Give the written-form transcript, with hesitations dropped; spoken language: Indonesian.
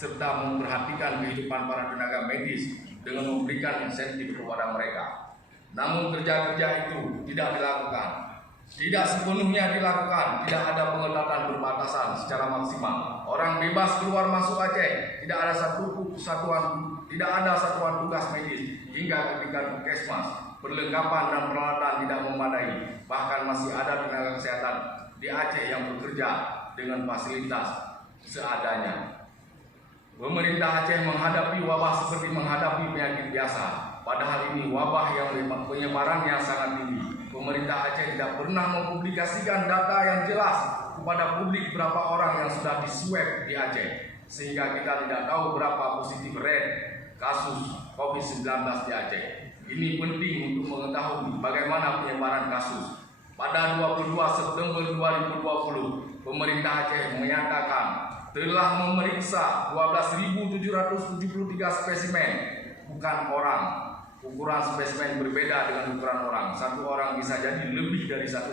serta memperhatikan kehidupan para tenaga medis dengan memberikan insentif kepada mereka. Namun kerja-kerja itu tidak dilakukan, tidak sepenuhnya dilakukan, tidak ada pengetatan perbatasan secara maksimal. Orang bebas keluar masuk Aceh, tidak ada satuan tugas medis hingga ketika puskesmas, perlengkapan dan peralatan tidak memadai. Bahkan masih ada tenaga kesehatan di Aceh yang bekerja dengan fasilitas seadanya. Pemerintah Aceh menghadapi wabah seperti menghadapi penyakit biasa, padahal ini wabah yang penyebarannya sangat tinggi. Pemerintah Aceh tidak pernah mempublikasikan data yang jelas kepada publik berapa orang yang sudah diswab di Aceh, sehingga kita tidak tahu berapa positif rate kasus COVID-19 di Aceh. Ini penting untuk mengetahui bagaimana penyebaran kasus. Pada 22 September 2020, pemerintah Aceh menyatakan telah memeriksa 12.773 spesimen, bukan orang. Ukuran spesimen berbeda dengan ukuran orang. Satu orang bisa jadi lebih dari 1